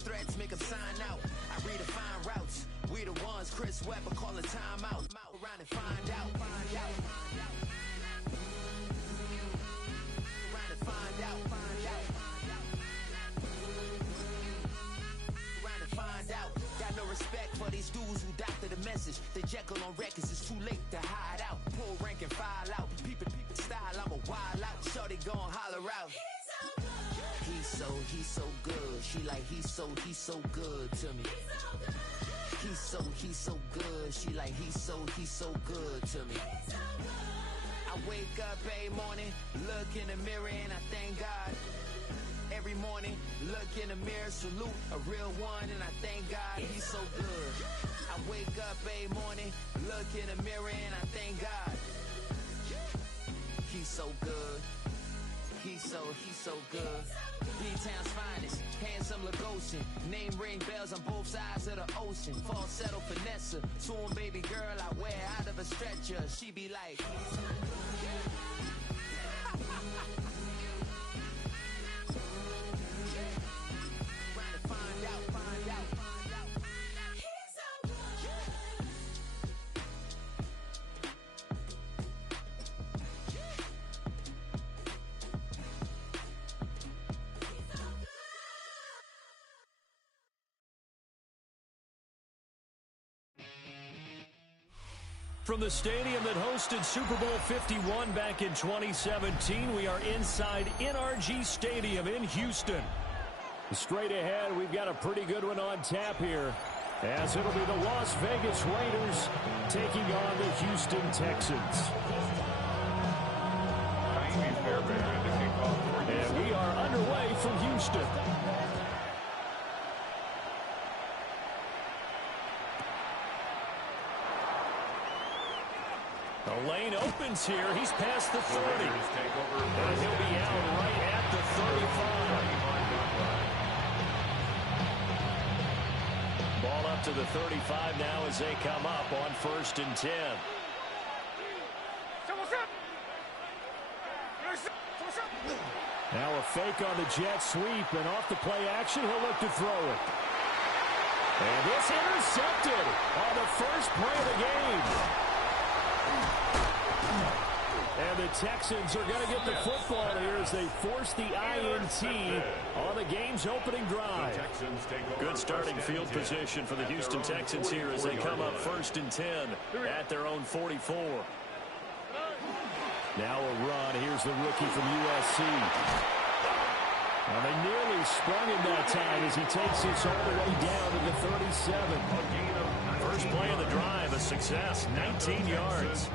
threats, make them sign out. I redefine routes. We the ones, Chris Webber calling time out. Around and find out. Around and find out. Around and find out. Got no respect for these dudes who doctor the message. The Jekyll on records, it's too late to hide out. Pull rank and file out. Peep style, I'm a wild out. Shorty gon' holler out. He's so good. She like he's so good to me. He's so good. She like he's so good to me. I wake up every morning, look in the mirror and I thank God. Every morning, look in the mirror, salute a real one and I thank God he's so good. I wake up every morning, look in the mirror and I thank God. He's so good. He's so good. B-Town's finest, handsome Lagosian. Name ring bells on both sides of the ocean. Falsetto finesse, soon baby girl I wear out of a stretcher. She be like, trying to find out. From the stadium that hosted Super Bowl 51 back in 2017, we are inside NRG Stadium in Houston. Straight ahead, we've got a pretty good one on tap here, as it'll be the Las Vegas Raiders taking on the Houston Texans. And we are underway from Houston. The lane opens here. He's past the 30. And he'll be out right at the 35. Ball up to the 35 now as they come up on 1st and 10. Now a fake on the jet sweep, and off the play action, he'll look to throw it. And it's intercepted on the first play of the game. And the Texans are going to get the football here as they force the INT on the game's opening drive. Good starting field position for the Houston Texans here as they come up 1st and 10 at their own 44. Now a run. Here's the rookie from USC. Well, they nearly sprung him that time as he takes this all the way down to the 37. First play of the drive, a success, 19 yards.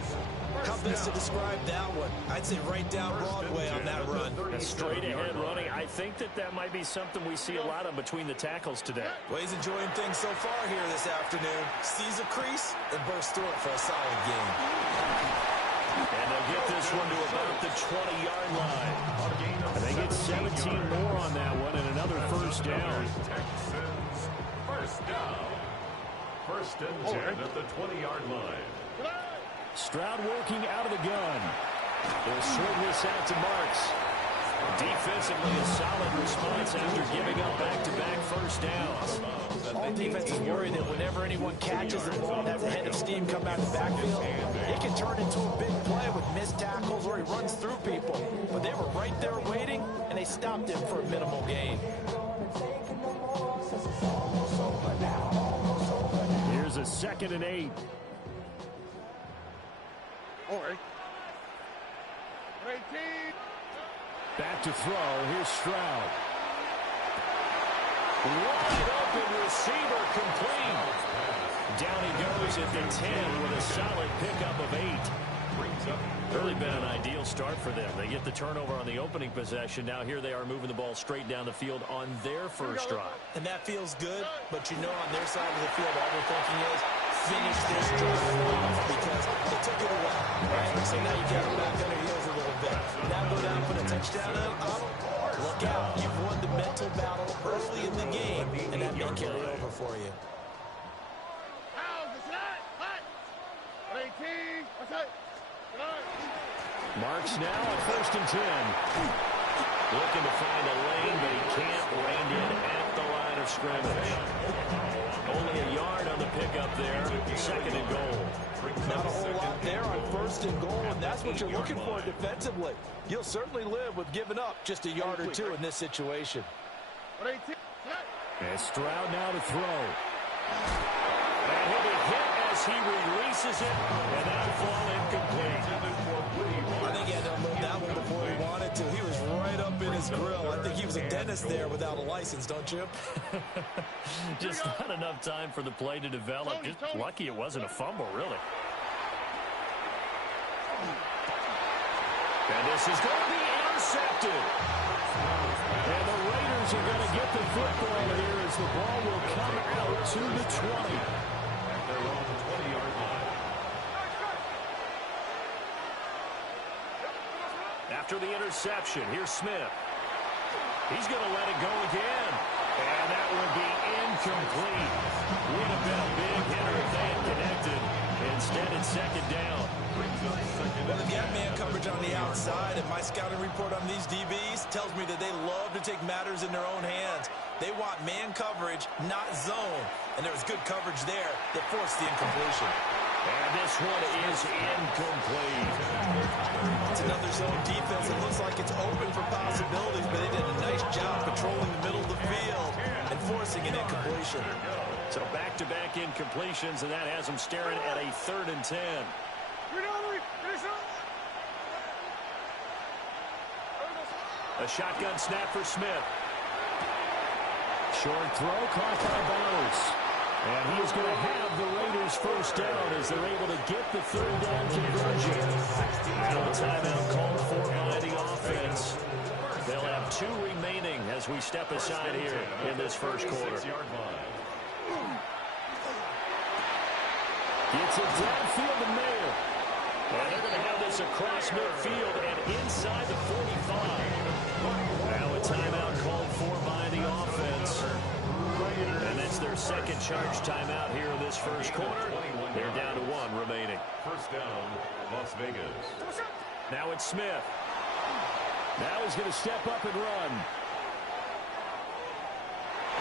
How best to describe that one? I'd say right down Broadway on that run. A straight ahead running. I think that might be something we see a lot of between the tackles today. Well, he's enjoying things so far here this afternoon. Sees a crease and bursts through it for a solid gain. And they'll get this one to about the 20-yard line. And they get 17 more on that one and another first down. Texans, first down. 1st and 10 at the 20-yard line. Stroud working out of the gun. They'll swing this out to Marks. Defensively, a solid response after giving up back-to-back first downs. All defenses worry that whenever anyone catches the ball and has a head of steam come out of the backfield, it can turn into a big play with missed tackles or he runs through people. But they were right there waiting, and they stopped him for a minimal gain. Here's a 2nd and 8. Back to throw. Here's Stroud. Wide open receiver complete. Down he goes at the 10 with a solid pickup of 8. Really been an ideal start for them. They get the turnover on the opening possession. Now here they are moving the ball straight down the field on their first drive. And that feels good, but you know on their side of the field all they're thinking is finish this drive off because they took it away. Right? So now you get them back on their heels a little bit. Now go down and put a touchdown on them. Look out. You've won the mental battle early in the game, and that may carry over for you. Marks now at 1st and 10. Looking to find a lane, but he can't. Reined in at the line of of scrimmage. Only a yard on the pickup there. 2nd and goal. Not a whole lot there on 1st and goal, and that's what you're looking for defensively. You'll certainly live with giving up just a yard or two in this situation. And Stroud now to throw. And he'll be hit as he releases it, and that'll fall incomplete. I think he had to unload that one before he wanted to. He was right up in his grill. I think he was a dentist there without a license, don't you? Just not enough time for the play to develop. Just lucky it wasn't a fumble, really. And this is going to be intercepted. And the Raiders are going to get the football here as the ball will come out to the 20. At their own 20-yard line. After the interception, here's Smith. He's going to let it go again. And that will be incomplete. Would have been a big hitter if they had connected. Instead, it's 2nd down. Well, they've got man coverage on the outside, and my scouting report on these DBs tells me that they love to take matters in their own hands. They want man coverage, not zone. And there was good coverage there that forced the incompletion. And this one is incomplete. It's another zone defense. It looks like it's open for possibilities, but they did a nice job patrolling the middle of the field and forcing an incompletion. So back-to-back incompletions, and that has them staring at a 3rd and 10. A shotgun snap for Smith. Short throw caught by Bowers. And he's going to have the Raiders 1st down as they're able to get the 3rd down conversion. Now a timeout called for by the offense. They'll have 2 remaining as we step aside here in this 1st quarter. Gets it downfield to Mayer. And they're going to have this across midfield and inside the 45. Now a timeout called for by the offense. And that's their 2nd charge timeout here in this 1st quarter. They're down to 1 remaining. 1st down, Las Vegas. Now it's Smith. Now he's going to step up and run.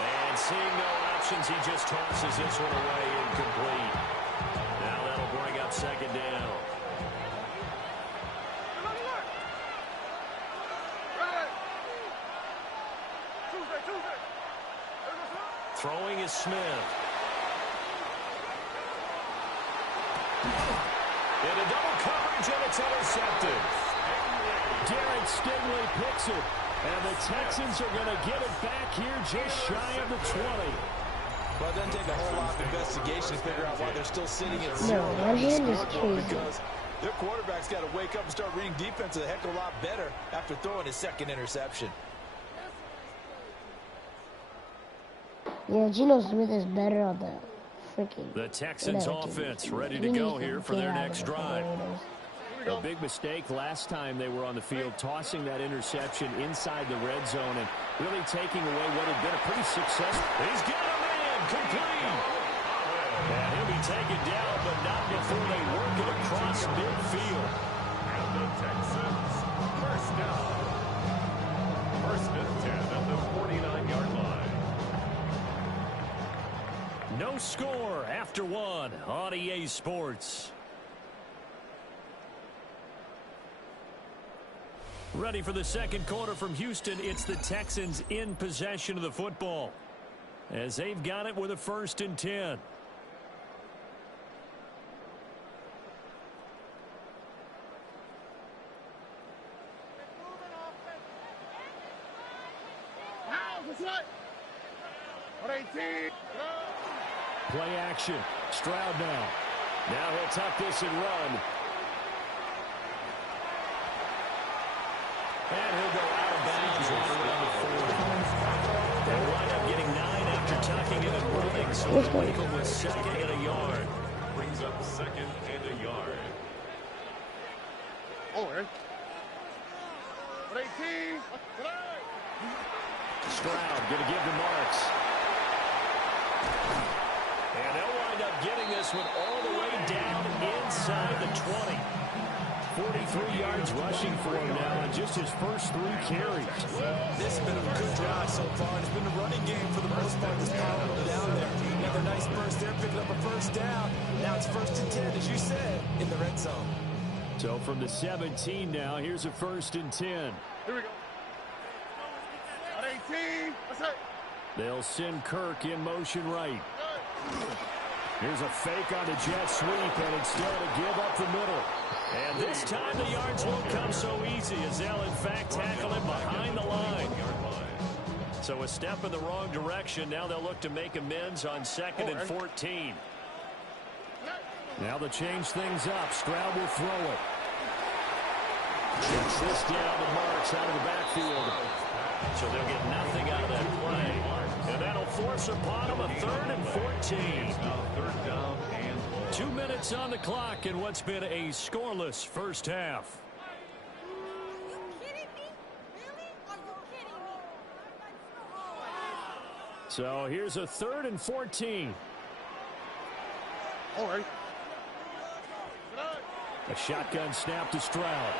And seeing no options, he just tosses this one away incomplete. Now that'll bring up 2nd down. Throwing is Smith. In a double coverage, and it's intercepted. Derek Stingley picks it. And the Texans are going to get it back here just shy of the 20. Well, it doesn't take a whole lot of investigation to figure out why they're still sitting at 0 No, my hand is crazy. Because their quarterback's got to wake up and start reading defense a heck of a lot better after throwing his 2nd interception. Yeah, Geno Smith is better on the freaking... The Texans offense ready to go here for their next drive. A big mistake last time they were on the field, tossing that interception inside the red zone and really taking away what had been a pretty successful. He's got a man complete. And he'll be taken down, but not before they work it across midfield. And the Texans, 1st down. 1st and 10 at the 49-yard line. No score after 1 on EA Sports. Ready for the 2nd quarter from Houston. It's the Texans in possession of the football as they've got it with a 1st and 10. Play action. Stroud now. Now he'll tuck this and run. And he'll go out of bounds right around the 40. They'll wind up getting 9 after tucking it and running, so they'll leave him with 2nd and a yard. Brings up 2nd and a yard. Stroud going to give to Marks. And they'll wind up getting this one all the way down inside the 20. 43 yards rushing for him now on just his first 3 carries. This has been a good drive so far. It's been a running game for the most part first down. Now it's 1st and 10, as you said, in the red zone. So from the 17 now, here's a 1st and 10. Here we go. On 18. What's that? They'll send Kirk in motion right. Here's a fake on the jet sweep, and instead a give up the middle. And this time the yards won't come so easy as they'll, in fact, tackle him behind the line. So a step in the wrong direction. Now they'll look to make amends on 2nd and 14. Now they'll change things up. Stroud will throw it. Checks this down to Marks out of the backfield. So they'll get nothing out of that play. And that'll force upon them a 3rd and 14. 3rd down and long. 2 minutes on the clock in what's been a scoreless first half. Are you kidding me? Really? Are you kidding me? So here's a 3rd and 14. All right. A shotgun snap to Stroud.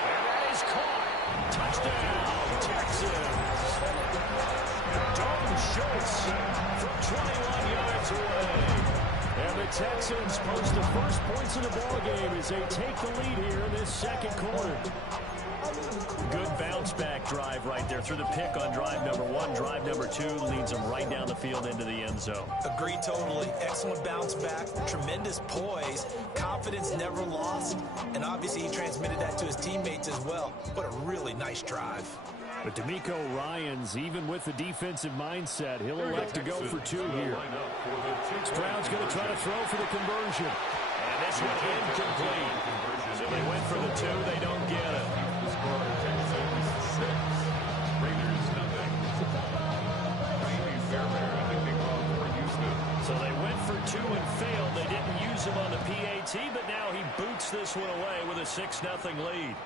And that is caught. Touchdown, Texans. Dalton Schultz from 21 yards away. And the Texans post the first points in the ballgame as they take the lead here in this 2nd quarter. Good bounce-back drive right there through the pick on drive number 1. Drive number 2 leads them right down the field into the end zone. Agree totally. Excellent bounce back. Tremendous poise. Confidence never lost. And obviously he transmitted that to his teammates as well. What a really nice drive. But D'Amico Ryans, even with the defensive mindset, he'll elect to go for 2 here. Stroud's going to try to throw for the conversion. And this one incomplete. So they went for the 2. They don't get it. Texans 6. Raiders nothing. Maybe Fairbairn, I think they called for Houston. So they went for 2 and failed. They didn't use him on the PAT, but now he boots this one away with a 6-0 lead.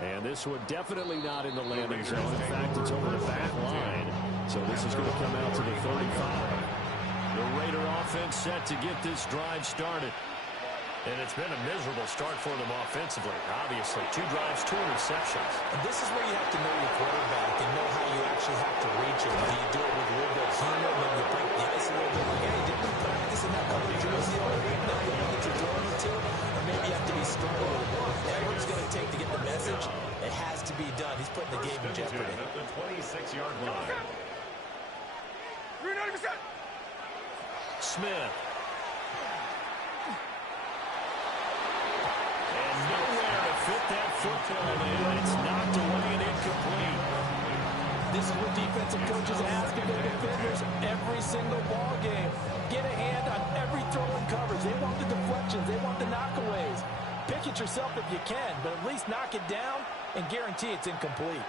And this one definitely not in the landing zone. In fact, it's over the back line. So this is going to come out to the 35. The Raider offense set to get this drive started. And it's been a miserable start for them offensively. Obviously, 2 drives, 2 interceptions. And this is where you have to know your quarterback and know how you actually have to reach him. Do you do it with a little bit of humor, maybe you break the ice a little bit? Like, hey, didn't you practice in that color jersey all week? Now you know that you're throwing it to? Or maybe you have to be stronger a little more. Whatever it's going to take to get the message, it has to be done. He's putting the game in jeopardy. At the 26-yard line. 390%. Smith. Nowhere to fit that football in. It's knocked away and incomplete. This is what defensive coaches ask of their defenders every single ball game. Get a hand on every throw and coverage. They want the deflections. They want the knockaways. Pick it yourself if you can, but at least knock it down and guarantee it's incomplete.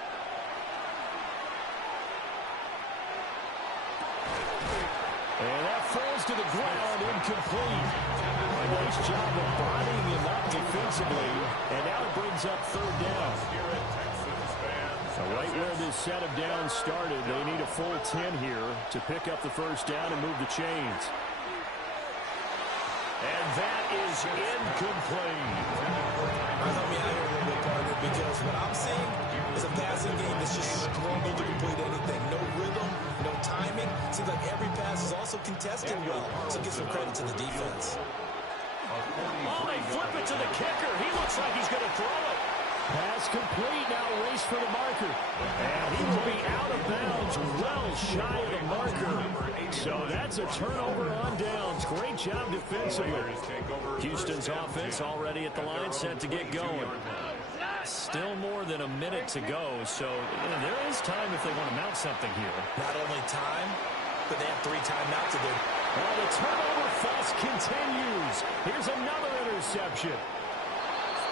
And that falls to the ground, incomplete. A nice job of bodying him up defensively, and now it brings up 3rd down. So right where this set of downs started, they need a full 10 here to pick up the 1st down and move the chains. And that is incomplete. Help me out here a little bit, partner, because what I'm seeing is a passing game that's just struggled to complete anything. No rhythm, no timing. Seems like every pass is also contested well, so give some credit to the defense. Oh, they flip it to the kicker. He looks like he's going to throw it. Pass complete. Now race for the marker. And he will be out of bounds, well shy of the marker. So that's a turnover on downs. Great job defensively. Houston's offense already at the line, set to get going. Still more than a minute to go, so there is time if they want to mount something here. Not only time, but they have 3 timeouts at their... Well, the turnover fuss continues. Here's another interception.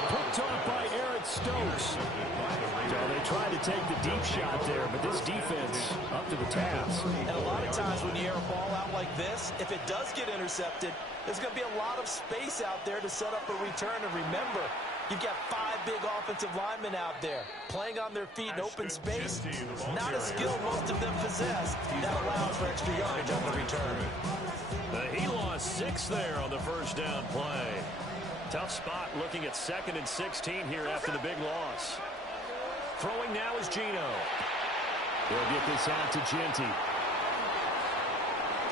Picked off by Eric Stokes. So they tried to take the deep shot there, but this defense up to the task. And a lot of times when you air a ball out like this, if it does get intercepted, there's going to be a lot of space out there to set up a return. And remember, you've got 5 big offensive linemen out there playing on their feet in open space. Not a skill most of them possess. That allows for extra yardage on the return. He lost 6 there on the 1st down play. Tough spot looking at 2nd and 16 here after the big loss. Throwing now is Gino. They'll get this out to Genty.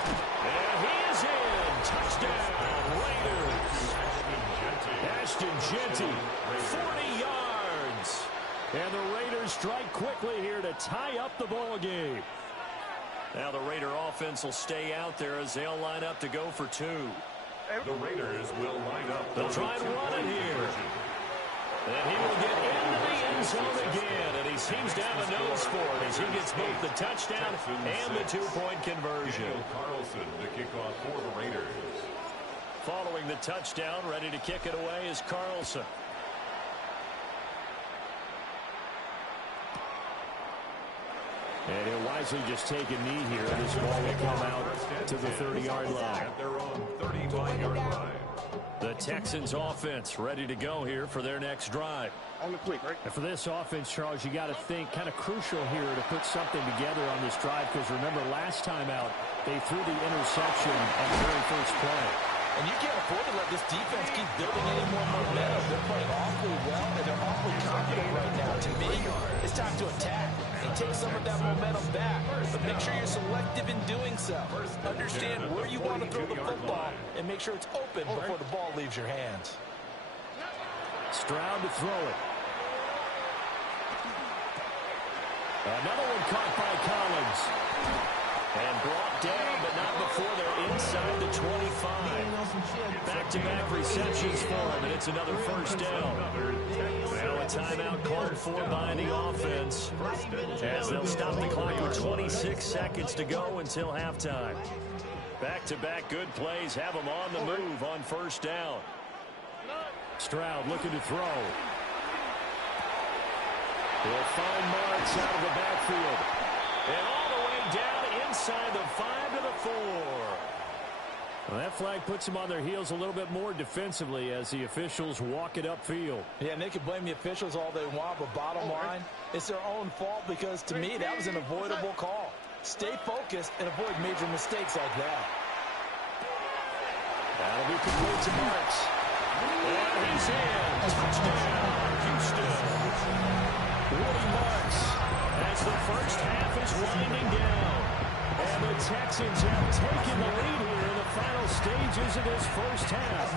And he is in. Touchdown, Raiders. Ashton Genty, 40 yards. And the Raiders strike quickly here to tie up the ball game. Now the Raider offense will stay out there as they'll line up to go for two. The Raiders will line up. They'll try and run it here. And he will get into the end zone again. And he seems to have a nose for it as he gets both the touchdown and the two-point conversion. Carlson to kick off for the Raiders. Following the touchdown, ready to kick it away is Carlson. And he'll wisely just take a knee here. This ball will come out to the 30-yard line. At their own 39-yard line. The Texans offense ready to go here for their next drive. On the quick, right? And for this offense, Charles, you got to think kind of crucial here to put something together on this drive because remember last time out they threw the interception on the very first play. And you can't afford to let this defense keep building any more momentum. They're playing awfully well, and they're awfully confident right now. To me, it's time to attack and take some of that momentum back. But make sure you're selective in doing so. Understand where you want to throw the football and make sure it's open before the ball leaves your hands. Stroud to throw it. Another one caught by Collins. And brought down, but not before they're inside the 25. Back-to-back receptions for him, and it's another first down. Now a timeout called for by the offense as they'll stop the clock with 26 seconds to go until halftime. Back-to-back good plays have them on the move on first down. Stroud looking to throw. He'll find Marks out of the backfield. And all the way down inside the 5 to the 4. Well, that flag puts them on their heels a little bit more defensively as the officials walk it upfield. Yeah, and they can blame the officials all they want, but bottom line, it's their own fault because, to me, that was an avoidable call. Stay focused and avoid major mistakes like that. That'll be complete to Marks. And he's in. Touchdown, Houston. Woody Marks as the first half is winding down. And the Texans have taken the lead here in the final stages of this first half.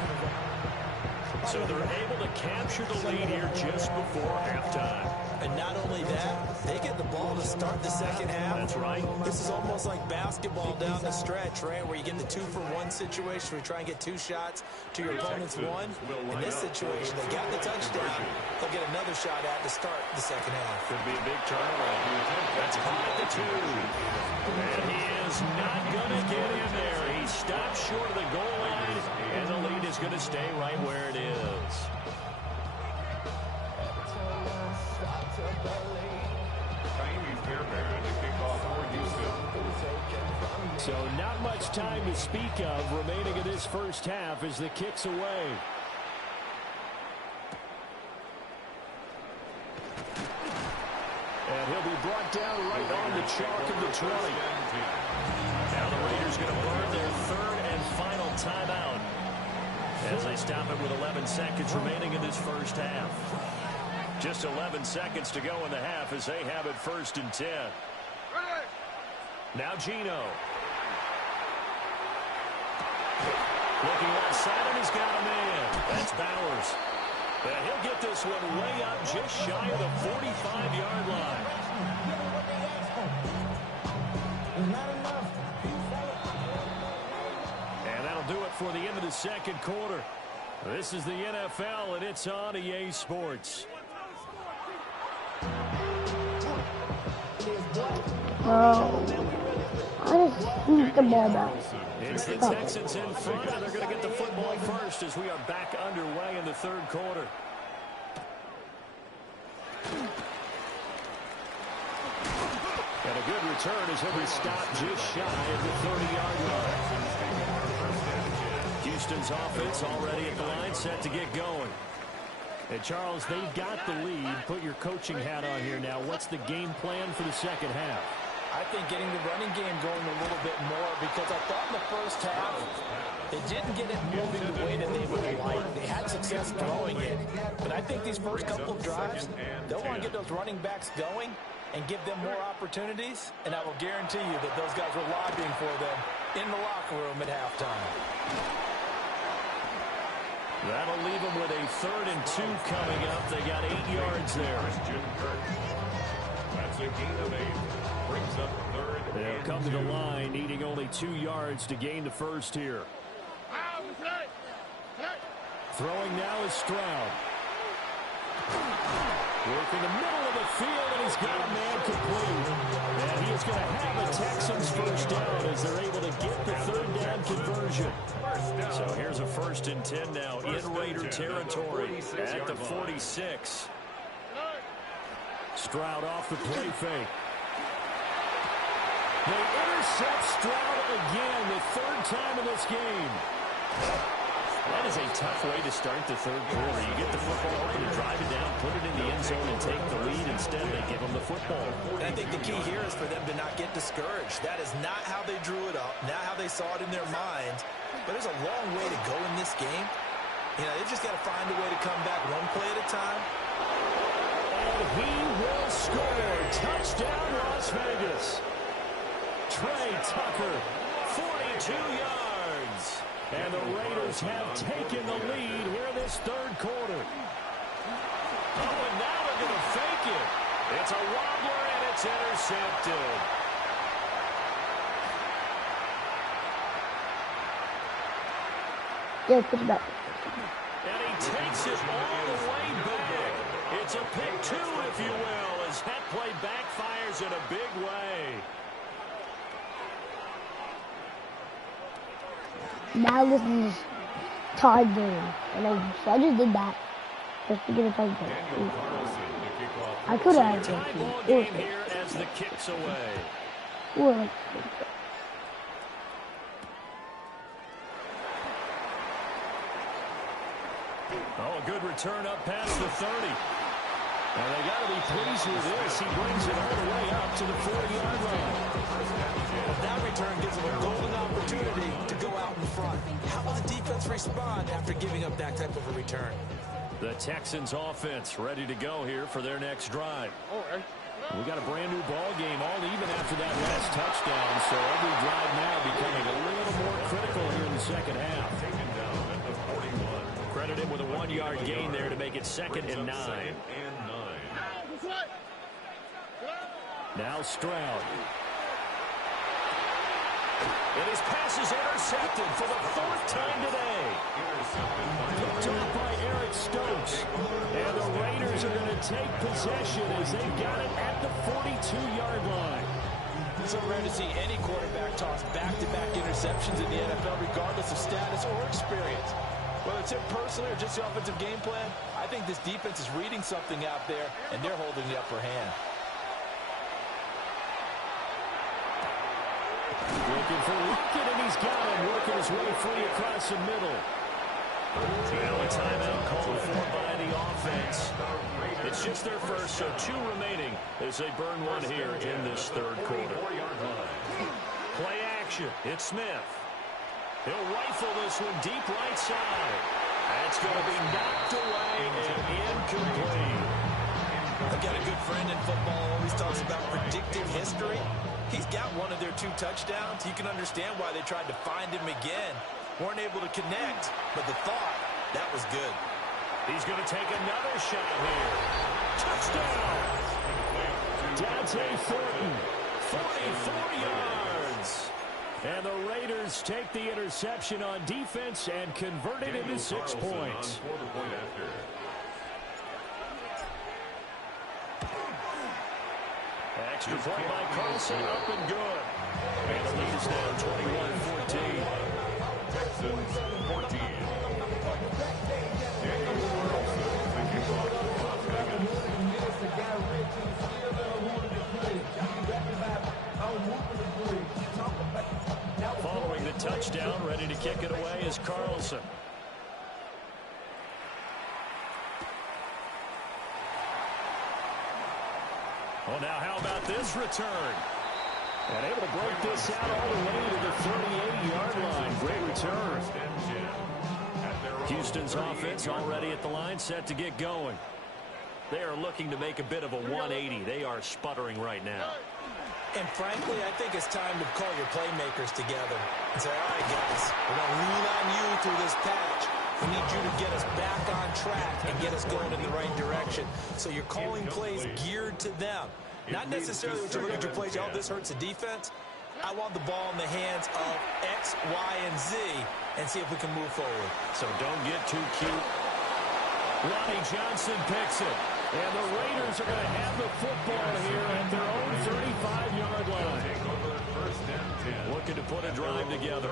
So they're able to capture the lead here just before halftime. And not only that, they get the ball to start the second half. That's right. This is almost like basketball down the stretch, right, where you get the 2-for-1 situation where you try and get 2 shots to your opponent's 1. In this situation, they got the touchdown. They'll get another shot at to start the second half. Could be a big turnaround. That's caught at the 2. And he is not going to get in there. He stops short of the goal line, and the lead is going to stay right where it is. So not much time to speak of remaining in this first half as the kick's away. And he'll be brought down right on the chalk of the 20. Now the Raiders going to burn their third and final timeout as they stop it with 11 seconds remaining in this first half. Just 11 seconds to go in the half as they have it 1st and 10. Now Gino. Looking outside, and he's got a man. That's Bowers. And he'll get this one way up just shy of the 45-yard line. And that'll do it for the end of the second quarter. This is the NFL, and it's on EA Sports. I just sneaked the ball back. It's the Texans in front, and they're going to get the football first as we are back underway in the third quarter. And a good return as he'll be stopped just shy of the 30-yard line. Houston's offense already at the line, set to get going. And Charles, they've got the lead. Put your coaching hat on here now. What's the game plan for the second half? I think getting the running game going a little bit more because I thought in the first half they didn't get it moving the way that they would like. They had success throwing it. But I think these first couple of drives, they'll want to get those running backs going and give them more opportunities, and I will guarantee you that those guys were lobbying for them in the locker room at halftime. That'll leave them with a 3rd and 2 coming up. They got 8 yards there. That's a gain of 8. Brings up 3rd. They'll come to the line, needing only 2 yards to gain the first here. Throwing now is Stroud. Working the middle of the field, and he's got a man complete. And he is going to have the Texans first down as they're able to get the 3rd down conversion. So here's a 1st and 10 now in Raider territory at the 46. Stroud off the play fake. They intercept Stroud again, the 3rd time in this game. That is a tough way to start the 3rd quarter. You get the football open and drive it down, put it in the end zone, and take the lead. Instead, they give them the football. And I think the key here is for them to not get discouraged. That is not how they drew it up, not how they saw it in their minds. But there's a long way to go in this game. You know, they've just got to find a way to come back one play at a time. And he will score. Touchdown, Las Vegas. Trey Tucker, 42 yards. And the Raiders have taken the lead here this 3rd quarter. Oh, and now they're going to fake it. It's a wobbler, and it's intercepted. Yeah, put it back. And he takes it all the way back. It's a pick 2, if you will, as that play backfires in a big way. Now this is tie game. And so I just did that. Just to get a tie game. I could have Tie ball game here as the kick's away. Or Oh, a good return up past the 30. And they got to be pleased with this. He brings it all the way up to the 40-yard line. That return gives them a golden opportunity to go out in front. How will the defense respond after giving up that type of a return? The Texans offense ready to go here for their next drive. We got a brand new ball game all even after that last touchdown. So every drive now becoming a little more critical here in the second half. Credit him with a 1-yard gain there to make it 2nd and 9. Now Stroud. And his pass is intercepted for the 4th time today. Picked off by Eric Stokes. And the Raiders are going to take possession as they've got it at the 42-yard line. So rare to see any quarterback toss back-to-back interceptions in the NFL, regardless of status or experience. Whether it's him personally or just the offensive game plan, I think this defense is reading something out there, and they're holding the upper hand. Looking for Lockett, and he's got him, working his way free across the middle. Now a timeout called for by the offense. It's just their first, so 2 remaining as they burn one here in this 3rd quarter. Play action. It's Smith. He'll rifle this one deep right side. That's going to be knocked away and incomplete. I've got a good friend in football who always talks about predictive history. He's got one of their 2 touchdowns. You can understand why they tried to find him again. Weren't able to connect, but the thought, that was good. He's going to take another shot here. Touchdown! Dante Thornton, 44 yards. And the Raiders take the interception on defense and convert it into 6 points. Extra point by Carlson, up and good. And the lead is now 21-14. Texans 14. Following the touchdown, ready to kick it away is Carlson. Well, now how about this return? And able to break this out all the way to the 38-yard line. Great return. Houston's offense already at the line, set to get going. They are looking to make a bit of a 180. They are sputtering right now. And frankly, I think it's time to call your playmakers together and say, all right, guys, we're going to lean on you through this patch. We need you to get us back on track and get us going in the right direction. So you're calling plays geared to them. Not necessarily what you look at your plays, oh, this hurts the defense. I want the ball in the hands of X, Y, and Z and see if we can move forward. So don't get too cute. Lonnie Johnson picks it. And the Raiders are going to have the football here at their own 35-yard line. Looking to put a drive together.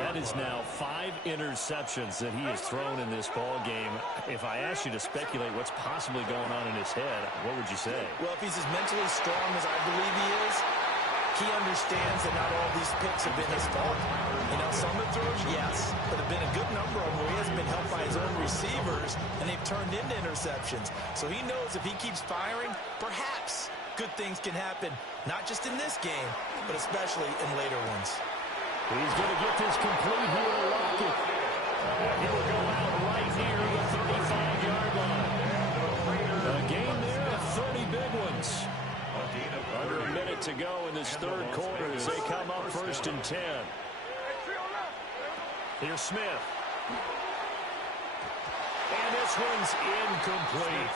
That is now 5 interceptions that he has thrown in this ball game. If I asked you to speculate what's possibly going on in his head, what would you say? Well, if he's as mentally strong as I believe he is, he understands that not all these picks have been his fault. You know, some of the throws, yes, but there have been a good number of them where he hasn't been helped by his own receivers, and they've turned into interceptions. So he knows if he keeps firing, perhaps good things can happen, not just in this game, but especially in later ones. He's going to get this complete here to Lockett. And he will go out right near the 35-yard line. A game there of 30 big ones. Under a minute to go in this third quarter as they come up 1st and 10. Here's Smith. And this one's incomplete.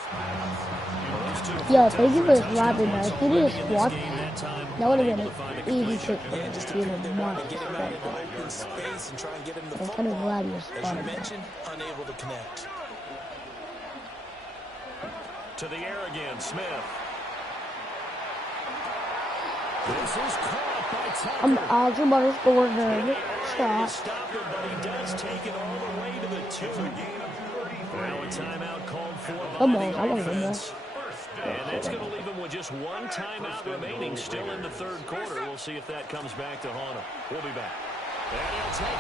Yo, thank you for slapping that. If you just watch, that would have been an easy pick for him. He would have won. I'm kind of glad he spotted that. Unable to connect. To the air again, Smith. This is caught by Tucker. I'm actually about to score the shot. Stop it, but he does take it all the way to the 2. Now a timeout called for by the offense. And that's going to leave him with just one timeout remaining still in the third quarter. We'll see if that comes back to haunt him. We'll be back.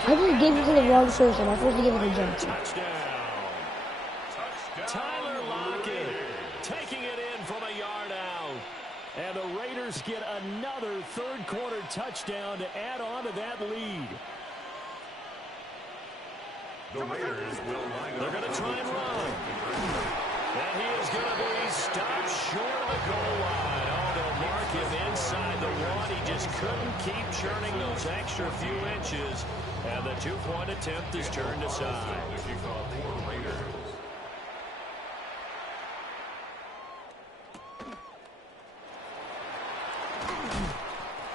I just gave it to the wrong person. I'm supposed to give it to Johnson. Touchdown. Tyler Lockett taking it in from a yard out. And the Raiders get another third quarter touchdown to add on to that lead. The Raiders will line They're going to try and run. And he is going to be stopped short of the goal line. Oh, they'll mark him inside the 1. He just couldn't keep churning those extra few inches. And the 2-point attempt is turned aside.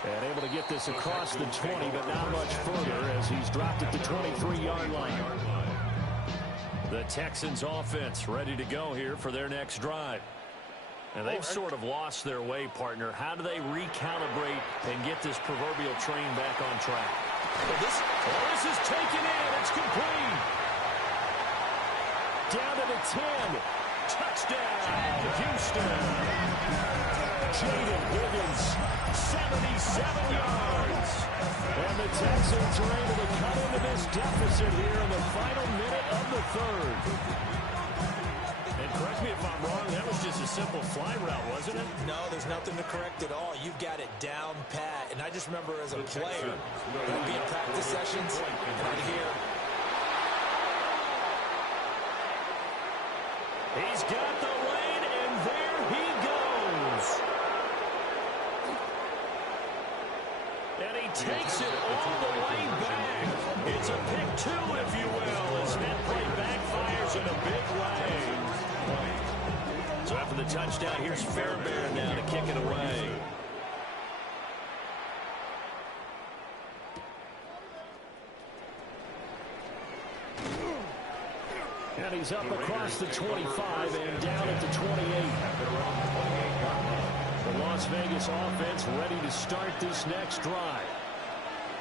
And able to get this across the 20, but not much further as he's dropped at the 23-yard line. The Texans offense ready to go here for their next drive. And they've sort of lost their way, partner. How do they recalibrate and get this proverbial train back on track? Well, this is taken in. It's complete. Down to the 10. Touchdown, Houston. Jaden Higgins, 77 yards. And the Texans are able to cut into this deficit here in the final minute of the third. And correct me if I'm wrong, that was just a simple fly route, wasn't it? No, there's nothing to correct at all. You've got it down pat. And I just remember as a player, I'd be in practice sessions, and I'd hear, he's got the lane, and there he goes. And he takes it all the way back. It's a pick 2, if you will, as that play backfires in a big way. So after the touchdown, here's Fairbairn now to kick it away. And he's up across the 25 and down at the 28. The Las Vegas offense ready to start this next drive.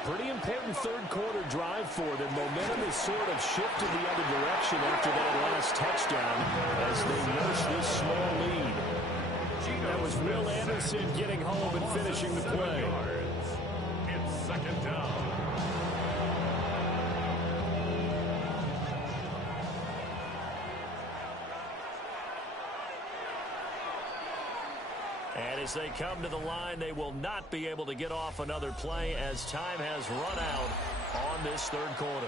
Pretty important third quarter drive for them. Momentum has sort of shifted the other direction after that last touchdown as they nurse this small lead. That was Will Anderson getting home and finishing the play. It's second down. And as they come to the line, they will not be able to get off another play as time has run out on this third quarter.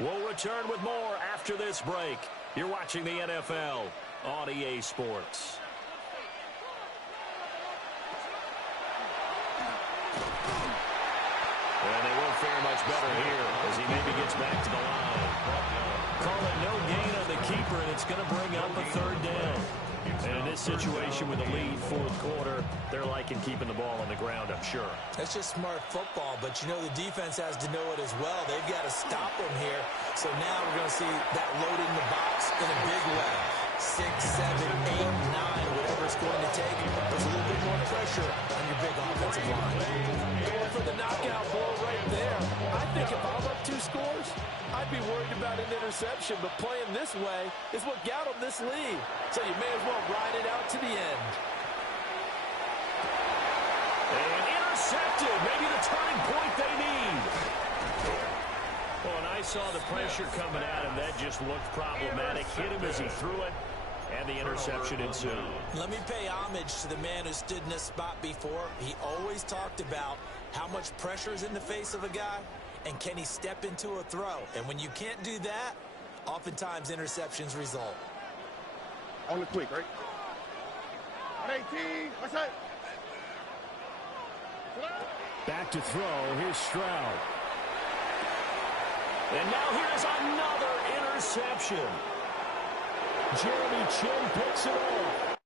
We'll return with more after this break. You're watching the NFL on EA Sports. And they won't fare much better here as he maybe gets back to the line. Call it no gain on the keeper, and it's going to bring up a third down. And in this situation with a lead fourth quarter, they're liking keeping the ball on the ground, I'm sure. That's just smart football, but you know the defense has to know it as well. They've got to stop them here. So now we're going to see that load in the box in a big way. 6, 7, 8, 9, whatever it's going to take. There's a little bit more pressure on your big offensive line. Going for the knockout blow right there. I think if I'm up 2 scores, I'd be worried about an interception, but playing this way is what got them this lead. So you may as well ride it out to the end. And intercepted. Maybe the turning point they need. Well, and I saw the pressure coming at him. That just looked problematic. Hit him as he threw it, and the interception ensued. Let me pay homage to the man who stood in this spot before. He always talked about how much pressure is in the face of a guy, and can he step into a throw. And when you can't do that, oftentimes interceptions result. On the quick, right? 118, what's that? Back to throw. Here's Stroud. And now here's another interception. Jeremy Chin picks it off.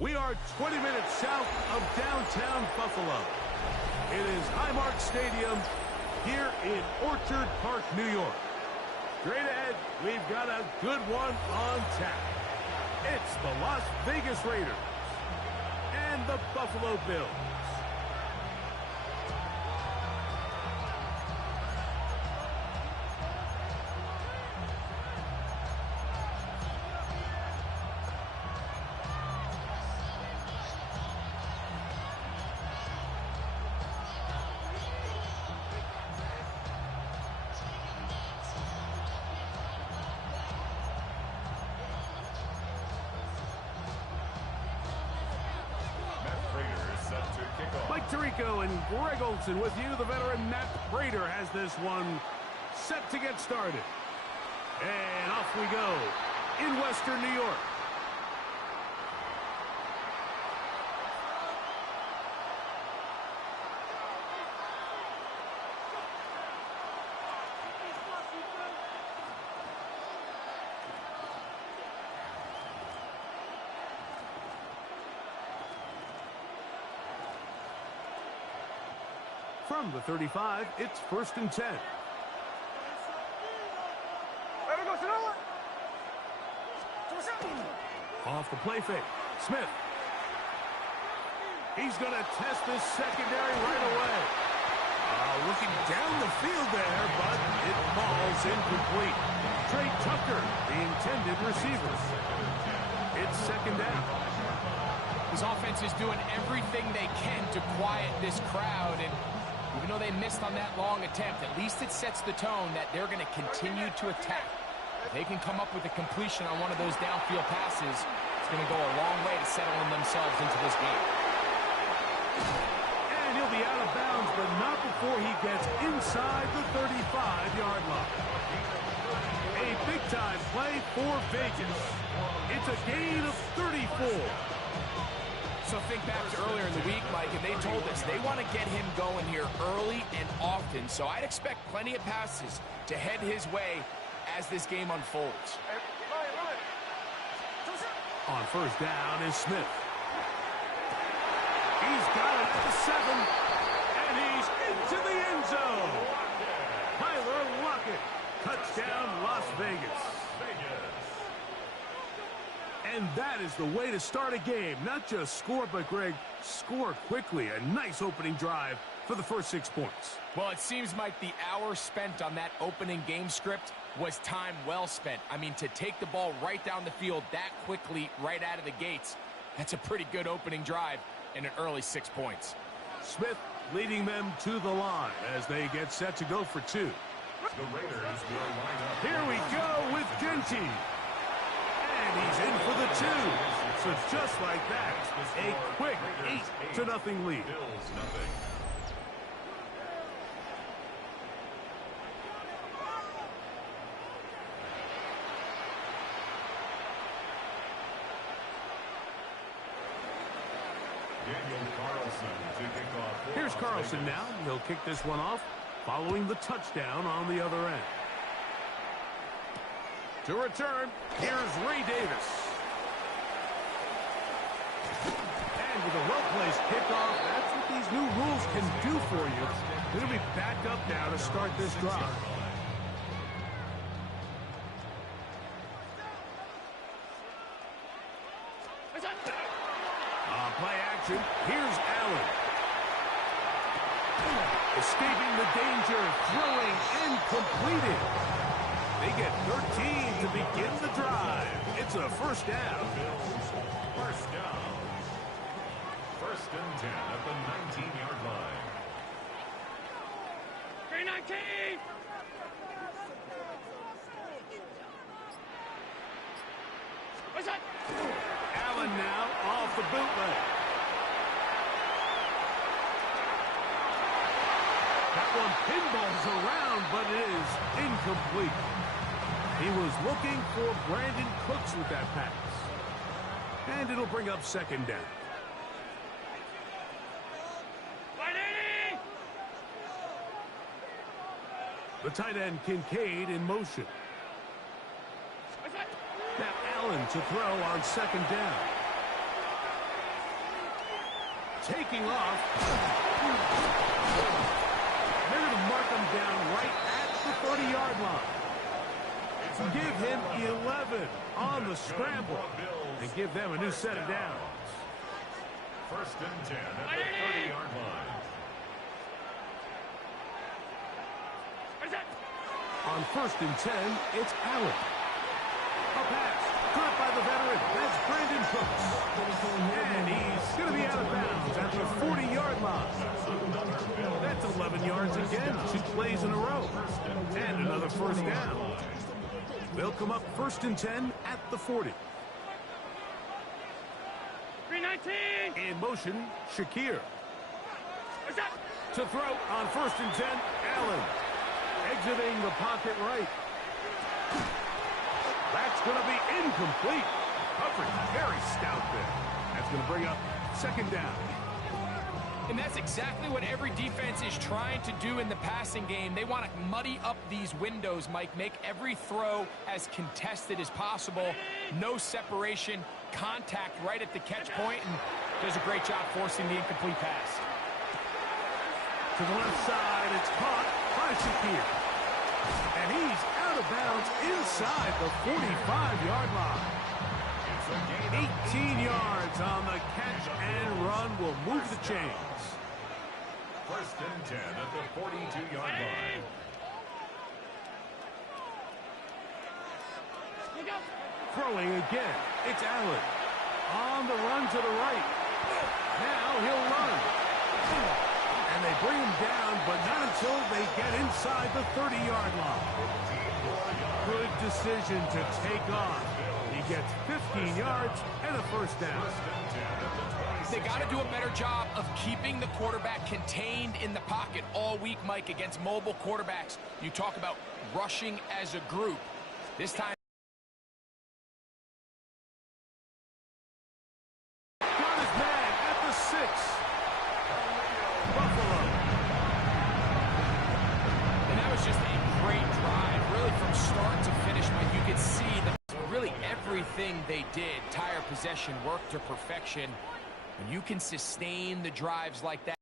We are 20 minutes south of downtown Buffalo. It is Highmark Stadium here in Orchard Park, New York. Straight ahead, we've got a good one on tap. It's the Las Vegas Raiders and the Buffalo Bills. Mike Tirico and Greg Olson with you. The veteran Matt Prater has this one set to get started. And off we go in Western New York. From the 35, it's 1st and 10. Off the play fake. Smith. He's going to test this secondary right away. Looking down the field there, but it falls incomplete. Trey Tucker, the intended receiver. It's second down. This offense is doing everything they can to quiet this crowd, and even though they missed on that long attempt, at least it sets the tone that they're going to continue to attack. If they can come up with a completion on one of those downfield passes, it's going to go a long way to settling themselves into this game. And he'll be out of bounds, but not before he gets inside the 35-yard line. A big-time play for Vegas. It's a gain of 34. So think back to earlier in the week, Mike, and they told us they want to get him going here early and often. So I'd expect plenty of passes to head his way as this game unfolds. On first down is Smith. He's got it at the 7, and he's into the end zone. Tyler Lockett, touchdown Las Vegas. And that is the way to start a game. Not just score, but, Greg, score quickly. A nice opening drive for the first 6 points. Well, it seems like the hour spent on that opening game script was time well spent. I mean, to take the ball right down the field that quickly right out of the gates, that's a pretty good opening drive and an early 6 points. Smith leading them to the line as they get set to go for 2. The Raiders will line up. Here we go with Genty. And he's in for the 2. So just like that, a quick 8-0 lead. Bills nothing. Here's Carlson now. He'll kick this one off following the touchdown on the other end. To return, here's Ray Davis. And with a well-placed kickoff, that's what these new rules can do for you. It'll be back up now to start this drive. Play action. Here's Allen. Escaping the danger, throwing and completing. They get 13 to begin the drive. It's a first down. First down. 1st and 10 at the 19-yard line. 319! What's that? Allen now off the bootleg. That one pinballs around, but it is incomplete. He was looking for Brandon Cooks with that pass. And it'll bring up second down. The tight end Kincaid in motion. Now Allen to throw on second down. Taking off. They're going to mark him down right at the 30-yard line. Give him 11 on the scramble and give them a new set of downs. 1st and 10 at the 30-yard line. On 1st and 10, it's Allen. A pass caught by the veteran. That's Brandon Cooks. And he's going to be out of bounds at the 40-yard line. That's 11 yards again. 2 plays in a row. And another first down. They'll come up 1st and 10 at the 40. 319! In motion, Shakir. To throw on 1st and 10, Allen. Exiting the pocket right. That's going to be incomplete. Coverage very stout there. That's going to bring up second down. And that's exactly what every defense is trying to do in the passing game. They want to muddy up these windows, Mike, make every throw as contested as possible. No separation, contact right at the catch point, and does a great job forcing the incomplete pass. To the left side, it's caught by Shakir. And he's out of bounds inside the 45-yard line. 18 yards on the catch and run will move the chains. First and 10 at the 42-yard line. Throwing again. It's Allen. On the run to the right. Now he'll run. And they bring him down, but not until they get inside the 30-yard line. Good decision to take off. He gets 15 yards and a first down. They got to do a better job of keeping the quarterback contained in the pocket all week, Mike, against mobile quarterbacks. You talk about rushing as a group. This time, got his man at the 6. Buffalo. and that was just a great drive, really from start to finish, Mike. You could see that really everything they did, tire possession, work to perfection. When you can sustain the drives like that,